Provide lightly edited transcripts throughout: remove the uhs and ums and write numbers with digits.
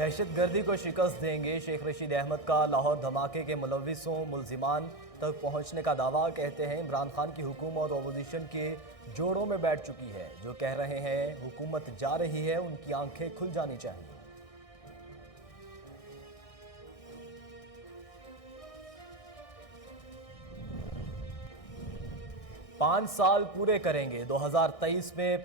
دہشت گردی کو شکست دیں گے، شیخ رشید احمد کا لاہور دھماکے کے ملوثوں ملزمان تک پہنچنے کا دعویٰ۔ کہتے ہیں عمران خان کی حکومت اپوزیشن کے جوڑوں میں بیٹھ چکی ہے، جو کہہ رہے ہیں حکومت جا رہی ہے ان کی آنکھیں کھل جانی چاہیے۔ پانچ سال پورے کریں گے، 2023 میں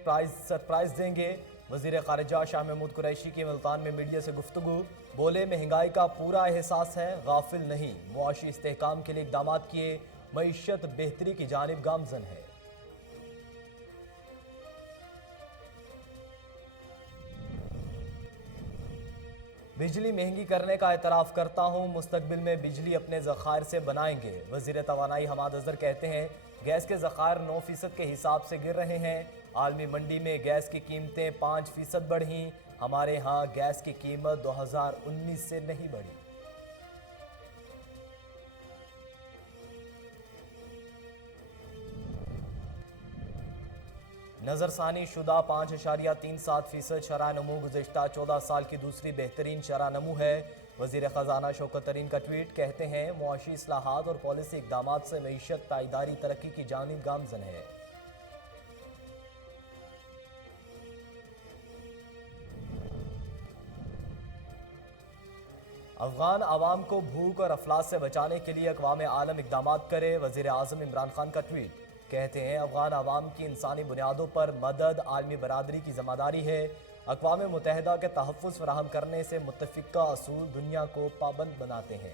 سرپرائز دیں گے۔ وزیر خارجہ شاہ محمود قریشی کی ملتان میں میڈیا سے گفتگو، بولے مہنگائی کا پورا احساس ہے، غافل نہیں، معاشی استحکام کے لیے اقدامات کیے، معیشت بہتری کی جانب گامزن ہے۔ بجلی مہنگی کرنے کا اعتراف کرتا ہوں، مستقبل میں بجلی اپنے ذخائر سے بنائیں گے۔ وزیر توانائی حماد اظہر کہتے ہیں گیس کے ذخائر 9% کے حساب سے گر رہے ہیں، عالمی منڈی میں گیس کی قیمتیں 5% بڑھیں، ہمارے ہاں گیس کی قیمت 2019 سے نہیں بڑھی۔ نظر ثانی شدہ 5.37% شرح نمو گزشتہ 14 سال کی دوسری بہترین شرح نمو ہے۔ وزیر خزانہ شوکت ترین کا ٹویٹ، کہتے ہیں معاشی اصلاحات اور پالیسی اقدامات سے معیشت پائیداری ترقی کی جانب گامزن ہے۔ افغان عوام کو بھوک اور افلاس سے بچانے کے لیے اقوام عالم اقدامات کرے، وزیر اعظم عمران خان کا ٹویٹ۔ کہتے ہیں افغان عوام کی انسانی بنیادوں پر مدد عالمی برادری کی ذمہ داری ہے، اقوام متحدہ کے تحفظ فراہم کرنے سے متفقہ اصول دنیا کو پابند بناتے ہیں۔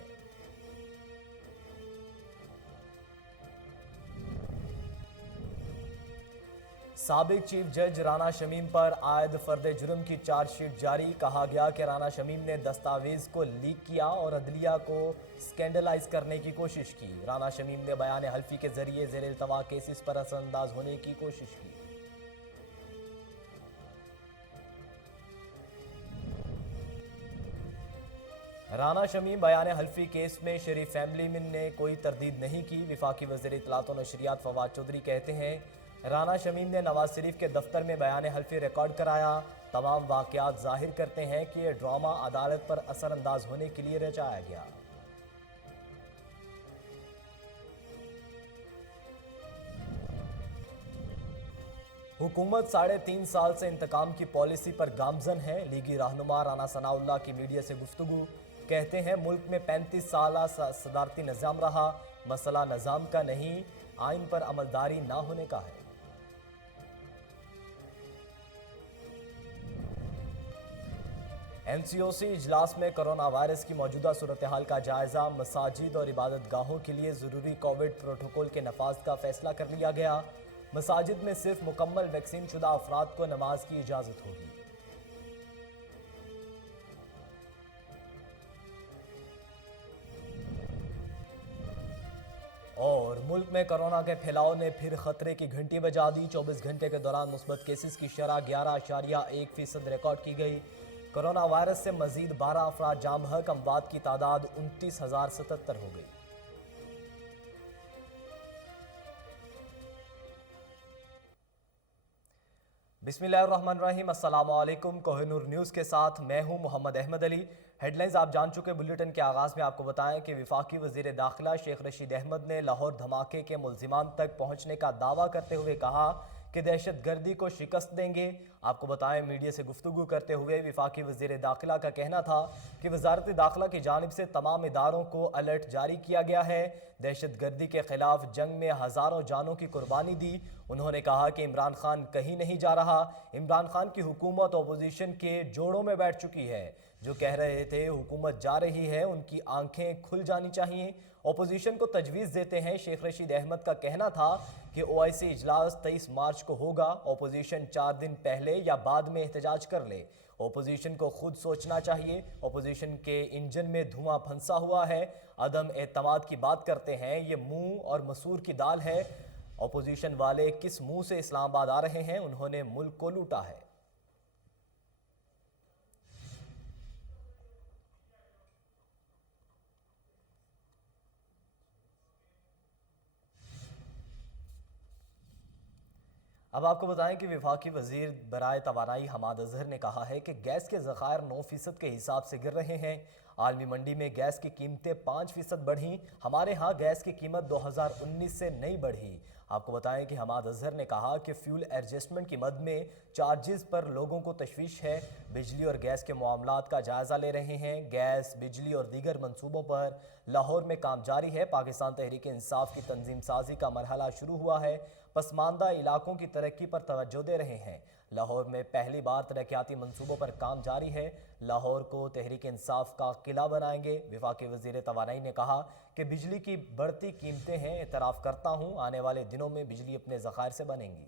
سابق چیف جج رانا شمیم پر عائد فرد جرم کی چارج شیٹ جاری، کہا گیا کہ رانا شمیم نے دستاویز کو لیک کیا اور عدلیہ کو سکینڈلائز کرنے کی کوشش کی۔ رانا شمیم نے بیان حلفی کے ذریعے زیر التوا کیسز پر اثر انداز ہونے کی کوشش کی۔ رانا شمیم بیان حلفی کیس میں شریف فیملی نے کوئی تردید نہیں کی۔ وفاقی وزیر اطلاعات و نشریات فواد چودھری کہتے ہیں رانا شمیم نے نواز شریف کے دفتر میں بیان حلفی ریکارڈ کرایا، تمام واقعات ظاہر کرتے ہیں کہ یہ ڈرامہ عدالت پر اثر انداز ہونے کے لیے رچایا گیا۔ حکومت 3.5 سال سے انتقام کی پالیسی پر گامزن ہے، لیگی رہنما رانا ثناء اللہ کی میڈیا سے گفتگو، کہتے ہیں ملک میں 35 سالہ صدارتی نظام رہا، مسئلہ نظام کا نہیں، آئین پر عملداری نہ ہونے کا ہے۔ این سی او سی اجلاس میں کرونا وائرس کی موجودہ صورتحال کا جائزہ، مساجد اور عبادت گاہوں کے لیے ضروری کووڈ پروٹوکول کے نفاذ کا فیصلہ کر لیا گیا۔ مساجد میں صرف مکمل ویکسین شدہ افراد کو نماز کی اجازت ہوگی۔ اور ملک میں کرونا کے پھیلاؤ نے پھر خطرے کی گھنٹی بجا دی، 24 گھنٹے کے دوران مثبت کیسز کی شرح 11.1% ریکارڈ کی گئی۔ کرونا وائرس سے مزید 12 افراد جاں بحق، اموات کی تعداد 29,077 ہو گئی۔ بسم اللہ الرحمن الرحیم، السلام علیکم۔ کوہ نور نیوز کے ساتھ میں ہوں محمد احمد علی۔ ہیڈ لائنز آپ جان چکے، بلیٹن کے آغاز میں آپ کو بتائیں کہ وفاقی وزیر داخلہ شیخ رشید احمد نے لاہور دھماکے کے ملزمان تک پہنچنے کا دعویٰ کرتے ہوئے کہا کہ دہشت گردی کو شکست دیں گے۔ آپ کو بتائیں میڈیا سے گفتگو کرتے ہوئے وفاقی وزیر داخلہ کا کہنا تھا کہ وزارت داخلہ کی جانب سے تمام اداروں کو الرٹ جاری کیا گیا ہے، دہشت گردی کے خلاف جنگ میں ہزاروں جانوں کی قربانی دی۔ انہوں نے کہا کہ عمران خان کہیں نہیں جا رہا، عمران خان کی حکومت اپوزیشن کے جوڑوں میں بیٹھ چکی ہے، جو کہہ رہے تھے حکومت جا رہی ہے ان کی آنکھیں کھل جانی چاہیے۔ اپوزیشن کو تجویز دیتے ہیں شیخ رشید احمد کا کہنا تھا کہ او آئی سی اجلاس 23 مارچ کو ہوگا، اپوزیشن 4 دن پہلے یا بعد میں احتجاج کر لے، اپوزیشن کو خود سوچنا چاہیے، اپوزیشن کے انجن میں دھواں پھنسا ہوا ہے، عدم اعتماد کی بات کرتے ہیں، یہ منہ اور مسور کی دال ہے، اپوزیشن والے کس منہ سے اسلام آباد آ رہے ہیں، انہوں نے ملک کو لوٹا ہے۔ اب آپ کو بتائیں کہ وفاقی وزیر برائے توانائی حماد اظہر نے کہا ہے کہ گیس کے ذخائر 9% کے حساب سے گر رہے ہیں۔ عالمی منڈی میں گیس کی قیمتیں 5% بڑھیں، ہمارے ہاں گیس کی قیمت 2019 سے نہیں بڑھی۔ آپ کو بتائیں کہ حماد اظہر نے کہا کہ فیول ایڈجسٹمنٹ کی مد میں چارجز پر لوگوں کو تشویش ہے۔ بجلی اور گیس کے معاملات کا جائزہ لے رہے ہیں۔ گیس، بجلی اور دیگر منصوبوں پر لاہور میں کام جاری ہے۔ پاکستان تحریک انصاف کی تنظیم سازی کا مرحلہ شروع ہوا ہے۔ پسماندہ علاقوں کی ترقی پر توجہ دے رہے ہیں۔ لاہور میں پہلی بار ترقیاتی منصوبوں پر کام جاری ہے۔ لاہور کو تحریک انصاف کا قلعہ بنائیں گے۔ وفاقی وزیر توانائی نے کہا کہ بجلی کی بڑھتی قیمتیں ہیں، اعتراف کرتا ہوں آنے والے دنوں میں بجلی اپنے ذخائر سے بنیں گی۔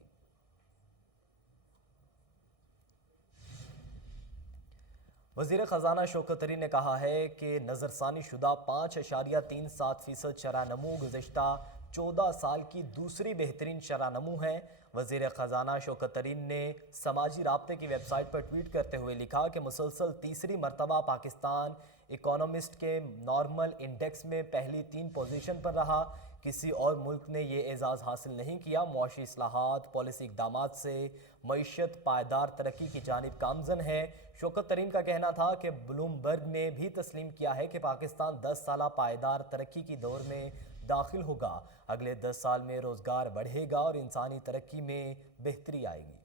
وزیر خزانہ شوکت طرین نے کہا ہے کہ نظر ثانی شدہ 5.37% شرح نمو گزشتہ 14 سال کی دوسری بہترین شرح نمو ہے۔ وزیر خزانہ شوکت طرین نے سماجی رابطے کی ویب سائٹ پر ٹویٹ کرتے ہوئے لکھا کہ مسلسل تیسری مرتبہ پاکستان اکانومسٹ کے نارمل انڈیکس میں پہلی 3 پوزیشن پر رہا۔ کسی اور ملک نے یہ اعزاز حاصل نہیں کیا۔ معاشی اصلاحات، پالیسی اقدامات سے معیشت پائیدار ترقی کی جانب گامزن ہے۔ شوکت طرین کا کہنا تھا کہ بلومبرگ نے بھی تسلیم کیا ہے کہ پاکستان 10 سالہ پائیدار ترقی کی دور میں داخل ہوگا۔ اگلے 10 سال میں روزگار بڑھے گا اور انسانی ترقی میں بہتری آئے گی۔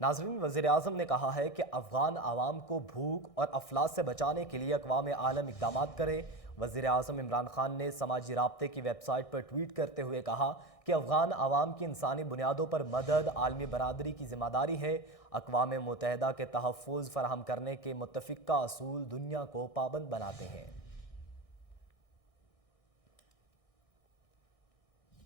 ناظرین، وزیر اعظم نے کہا ہے کہ افغان عوام کو بھوک اور افلاس سے بچانے کے لیے اقوام عالم اقدامات کرے۔ وزیر اعظم عمران خان نے سماجی رابطے کی ویب سائٹ پر ٹویٹ کرتے ہوئے کہا کہ افغان عوام کی انسانی بنیادوں پر مدد عالمی برادری کی ذمہ داری ہے۔ اقوام متحدہ کے تحفظ فراہم کرنے کے متفقہ اصول دنیا کو پابند بناتے ہیں۔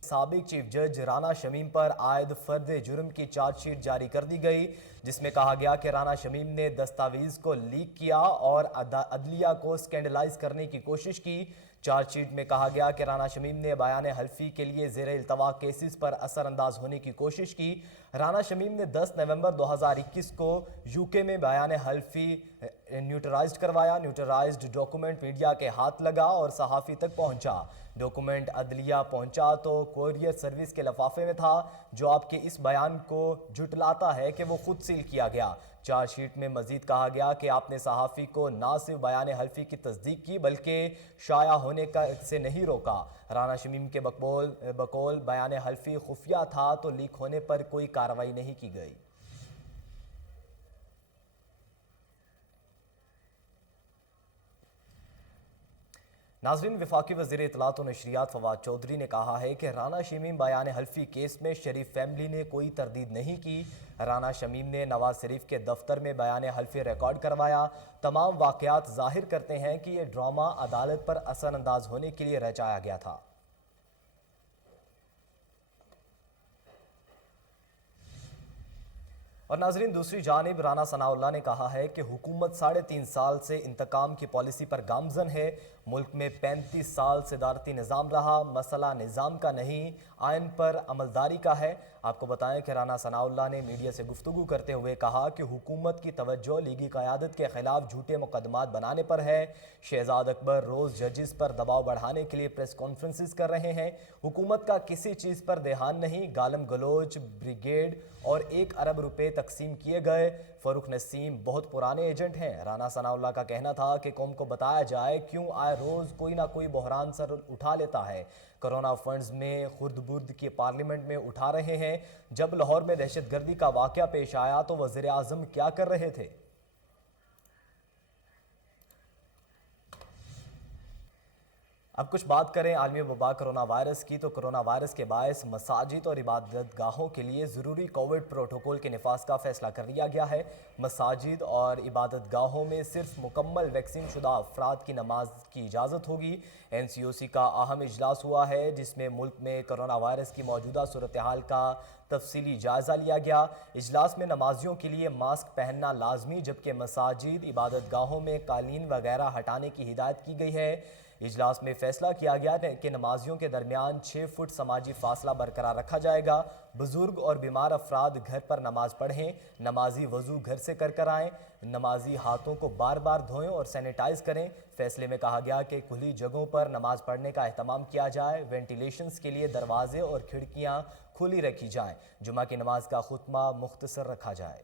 سابق چیف جج رانا شمیم پر عائد فرد جرم کی چارج شیٹ جاری کر دی گئی، جس میں کہا گیا کہ رانا شمیم نے دستاویز کو لیک کیا اور عدلیہ کو سکینڈلائز کرنے کی کوشش کی۔ چارج شیٹ میں کہا گیا کہ رانا شمیم نے بیان حلفی کے لیے زیر التوا کیسز پر اثر انداز ہونے کی کوشش کی۔ رانا شمیم نے 10 نومبر 2021 کو UK میں بیان حلفی نیوٹرائزڈ کروایا۔ نیوٹرائزڈ ڈاکومنٹ میڈیا کے ہاتھ لگا اور صحافی تک پہنچا۔ ڈاکومنٹ عدلیہ پہنچا تو کوریئر سروس کے لفافے میں تھا، جو آپ کے اس بیان کو جھٹلاتا ہے کہ وہ خود سیل کیا گیا۔ چارج شیٹ میں مزید کہا گیا کہ آپ نے صحافی کو نہ صرف بیان حلفی کی تصدیق کی بلکہ شائع ہونے سے نہیں روکا۔ رانا شمیم کے بقول بیان حلفی خفیہ تھا تو لیک ہونے پر کوئی کارروائی نہیں کی گئی۔ ناظرین، وفاقی وزیر اطلاعات و نشریات فواد چودھری نے کہا ہے کہ رانا شمیم بیان حلفی کیس میں شریف فیملی نے کوئی تردید نہیں کی۔ رانا شمیم نے نواز شریف کے دفتر میں بیان حلفی ریکارڈ کروایا۔ تمام واقعات ظاہر کرتے ہیں کہ یہ ڈرامہ عدالت پر اثر انداز ہونے کے لیے رچایا گیا تھا۔ اور ناظرین، دوسری جانب رانا ثناء اللہ نے کہا ہے کہ حکومت 3.5 سال سے انتقام کی پالیسی پر گامزن ہے۔ ملک میں 35 سال صدارتی نظام رہا، مسئلہ نظام کا نہیں، آئین پر عملداری کا ہے۔ آپ کو بتائیں کہ رانا ثناء اللہ نے میڈیا سے گفتگو کرتے ہوئے کہا کہ حکومت کی توجہ لیگی قیادت کے خلاف جھوٹے مقدمات بنانے پر ہے۔ شہزاد اکبر روز ججز پر دباؤ بڑھانے کے لیے پریس کانفرنسز کر رہے ہیں۔ حکومت کا کسی چیز پر دھیان نہیں۔ گالم گلوچ بریگیڈ اور 1 ارب روپے تقسیم کیے گئے۔ فاروق نسیم بہت پرانے ایجنٹ ہیں۔ رانا ثناء اللہ کا کہنا تھا کہ قوم کو بتایا جائے کیوں آئے روز کوئی نہ کوئی بحران سر اٹھا لیتا ہے۔ کرونا فنڈز میں خرد برد کی پارلیمنٹ میں اٹھا رہے ہیں۔ جب لاہور میں دہشت گردی کا واقعہ پیش آیا تو وزیر اعظم کیا کر رہے تھے؟ اب کچھ بات کریں عالمی وبا کرونا وائرس کی، تو کرونا وائرس کے باعث مساجد اور عبادت گاہوں کے لیے ضروری کووڈ پروٹوکول کے نفاذ کا فیصلہ کر لیا گیا ہے۔ مساجد اور عبادت گاہوں میں صرف مکمل ویکسین شدہ افراد کی نماز کی اجازت ہوگی۔ NCOC کا اہم اجلاس ہوا ہے جس میں ملک میں کرونا وائرس کی موجودہ صورتحال کا تفصیلی جائزہ لیا گیا۔ اجلاس میں نمازیوں کے لیے ماسک پہننا لازمی، جبکہ مساجد عبادت گاہوں میں قالین وغیرہ ہٹانے کی ہدایت کی گئی ہے۔ اجلاس میں فیصلہ کیا گیا کہ نمازیوں کے درمیان 6 فٹ سماجی فاصلہ برقرار رکھا جائے گا، بزرگ اور بیمار افراد گھر پر نماز پڑھیں، نمازی وضو گھر سے کر آئیں، نمازی ہاتھوں کو بار بار دھوئیں اور سینیٹائز کریں۔ فیصلے میں کہا گیا کہ کھلی جگہوں پر نماز پڑھنے کا اہتمام کیا جائے، وینٹیلیشنز کے لیے دروازے اور کھڑکیاں کھلی رکھی جائیں، جمعہ کی نماز کا خطبہ مختصر رکھا جائے۔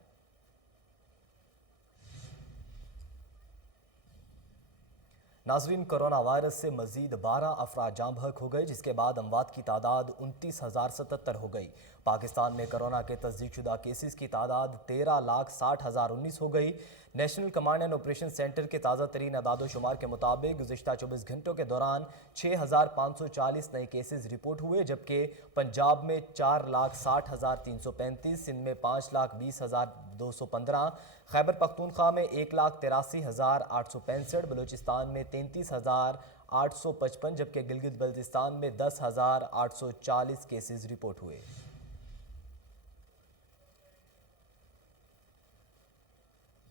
ناظرین، کرونا وائرس سے مزید 12 افراد جاں بحق ہو گئے، جس کے بعد اموات کی تعداد 29,077 ہو گئی۔ پاکستان میں کرونا کے تصدیق شدہ کیسز کی تعداد 13,60,019 ہو گئی۔ National command and operation centre کے تازہ ترین اعداد و شمار کے مطابق گزشتہ 24 گھنٹوں کے دوران 6,540 نئے کیسز رپورٹ ہوئے، جبکہ پنجاب میں 4,60,335، سندھ میں 5,20,215، خیبر پختونخوا میں 1,83,865، بلوچستان میں 33,855، جبکہ گلگت بلتستان میں 10,840 کیسز رپورٹ ہوئے۔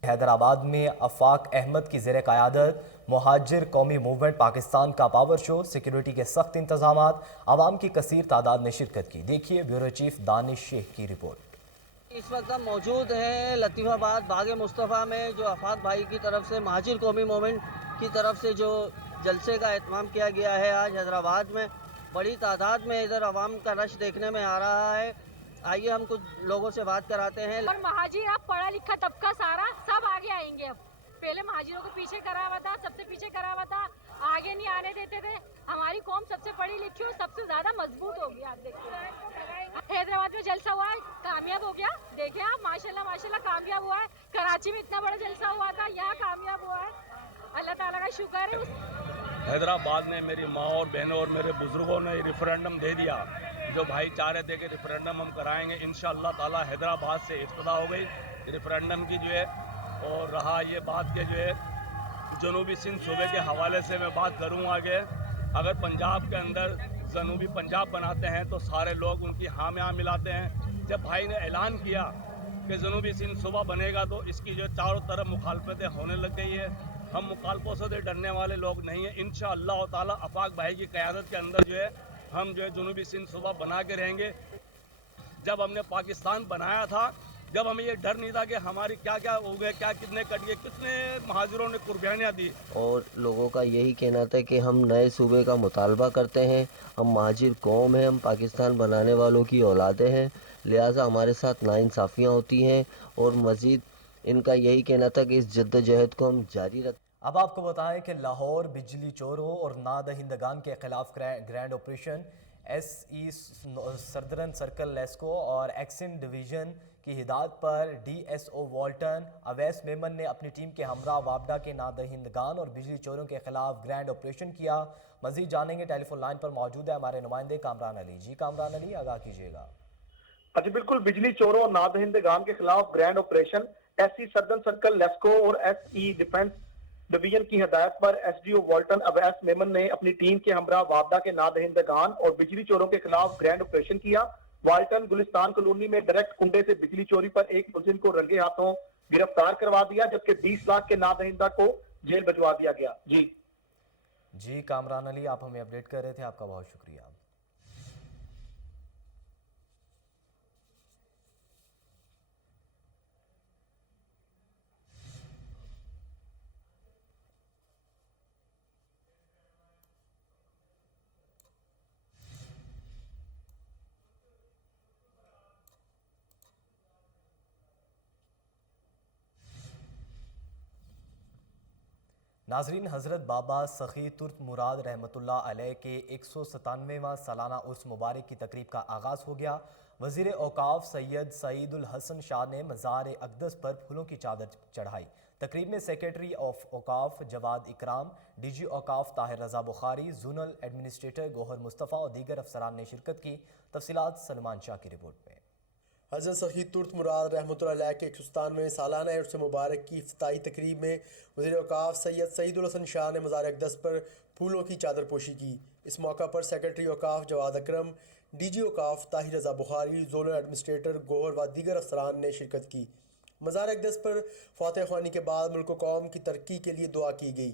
حیدرآباد میں آفاق احمد کی زیر قیادت مہاجر قومی موومنٹ پاکستان کا پاور شو، سیکیورٹی کے سخت انتظامات، عوام کی کثیر تعداد نے شرکت کی۔ دیکھیے بیورو چیف دانش شیخ کی رپورٹ۔ اس وقت ہم موجود ہیں لطیف آباد باغ مصطفیٰ میں، جو آفاق بھائی کی طرف سے مہاجر قومی موومنٹ کی طرف سے جو جلسے کا اہتمام کیا گیا ہے آج حیدرآباد میں، بڑی تعداد میں ادھر عوام کا رش دیکھنے میں آ رہا ہے۔ آئیے ہم کچھ لوگوں سے بات کراتے ہیں۔ اور مہاجر اب پڑھا لکھا طبقہ سارا سب آگے آئیں گے۔ اب پہلے مہاجروں کو پیچھے کرا ہوا تھا، سب سے پیچھے کرا ہوا تھا، آگے نہیں آنے دیتے تھے۔ ہماری قوم سب سے پڑھی لکھی اور سب سے زیادہ مضبوط ہوگی۔ آپ دیکھتے ہیں حیدرآباد میں جلسہ ہوا ہے، کامیاب ہو گیا۔ دیکھیں آپ، ماشاءاللہ کامیاب ہوا ہے۔ کراچی میں اتنا بڑا جلسہ ہوا تھا، یہاں کامیاب ہوا ہے۔ اللہ تعالیٰ کا شکر ہے۔ حیدرآباد نے میری ماں اور بہنوں اور میرے بزرگوں نے ریفرینڈم دے دیا، جو بھائی چاہ رہے تھے کہ ریفرینڈم ہم کرائیں گے، انشاءاللہ تعالی حیدرآباد سے ابتدا ہو گئی ریفرینڈم کی جو ہے۔ اور رہا یہ بات کہ جو ہے جنوبی سندھ صوبے کے حوالے سے میں بات کروں آگے، اگر پنجاب کے اندر جنوبی پنجاب بناتے ہیں تو سارے لوگ ان کی ہاں میں ہاں ملاتے ہیں۔ جب بھائی نے اعلان کیا کہ جنوبی سندھ صوبہ بنے گا تو اس کی جو چاروں طرف مخالفتیں ہونے لگ گئی ہے۔ ہم مخالفوں سے ڈرنے والے لوگ نہیں ہیں، انشاءاللہ تعالی آفاق بھائی کی قیادت کے اندر جو ہے ہم جو ہے جنوبی سندھ صوبہ بنا کے رہیں گے۔ جب ہم نے پاکستان بنایا تھا، جب ہمیں یہ ڈر نہیں تھا کہ ہماری کیا کیا ہو گئے، کیا کتنے کٹ گئے، کتنے مہاجروں نے قربانیاں دی۔ اور لوگوں کا یہی کہنا تھا کہ ہم نئے صوبے کا مطالبہ کرتے ہیں، ہم مہاجر قوم ہیں، ہم پاکستان بنانے والوں کی اولادیں ہیں، لہٰذا ہمارے ساتھ ناانصافیاں ہوتی ہیں، اور مزید ان کا یہی کہنا تھا کہ اس جدوجہد کو ہم جاری رکھیں۔ اب آپ کو بتائیں کہ لاہور بجلی چوروں اور نادہندگان کے خلاف grand operation SE southern circle LESCO اور ایکشن ڈویژن کی ہدایت پر DSO والٹن اویس میمن نے اپنی ٹیم کے ہمراہ وابڈا کے نادہندگان اور بجلی چوروں کے خلاف گرینڈ آپریشن کیا۔ مزید جانیں گے، ٹیلی فون لائن پر موجود ہے ہمارے نمائندے کامران علی۔ جی کامران علی، آگاہ کیجیے گا۔ جی بالکل، بجلی چوروں اور نادہندگان کے خلاف grand operation SE southern circle LESCO اور SE ڈیفنس ڈویژن کی ہدایت پر SDO والٹن اویس میمن نے اپنی ٹیم کے ہمراہ وابڈا کے نادہندگان اور بجلی چوروں کے خلاف گرینڈ آپریشن کیا۔ والٹن گلستان کالونی میں ڈائریکٹ کنڈے سے بجلی چوری پر ایک ملزم کو رنگے ہاتھوں گرفتار کروا دیا، جبکہ 20 لاکھ کے نادہندہ کو جیل بھجوا دیا گیا۔ جی کامران علی، آپ ہمیں اپڈیٹ کر رہے تھے، آپ کا بہت شکریہ۔ ناظرین، حضرت بابا سخی ترک مراد رحمۃ اللہ علیہ کے 197واں سالانہ عرس مبارک کی تقریب کا آغاز ہو گیا۔ وزیر اوقاف سید سعید الحسن شاہ نے مزار اقدس پر پھولوں کی چادر چڑھائی۔ تقریب میں سیکریٹری آف اوقاف جواد اکرام، DG اوقاف طاہر رضا بخاری، زونل ایڈمنسٹریٹر گوہر مصطفیٰ اور دیگر افسران نے شرکت کی۔ تفصیلات سلمان شاہ کی رپورٹ میں۔ حضرت سخی ترک مراد رحمۃ اللہ علیہ کے 197ویں سالانہ عرس مبارک کی افتتاحی تقریب میں وزیر اوقاف سید سعید الحسن شاہ نے مزار اقدس پر پھولوں کی چادر پوشی کی۔ اس موقع پر سیکریٹری اوقاف جواد اکرم، DG اوقاف طاہر رضا بخاری، زونل ایڈمنسٹریٹر گوہر و دیگر افسران نے شرکت کی۔ مزار اقدس پر فاتح خوانی کے بعد ملک و قوم کی ترقی کے لیے دعا کی گئی۔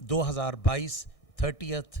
2022 30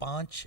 5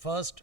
1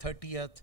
30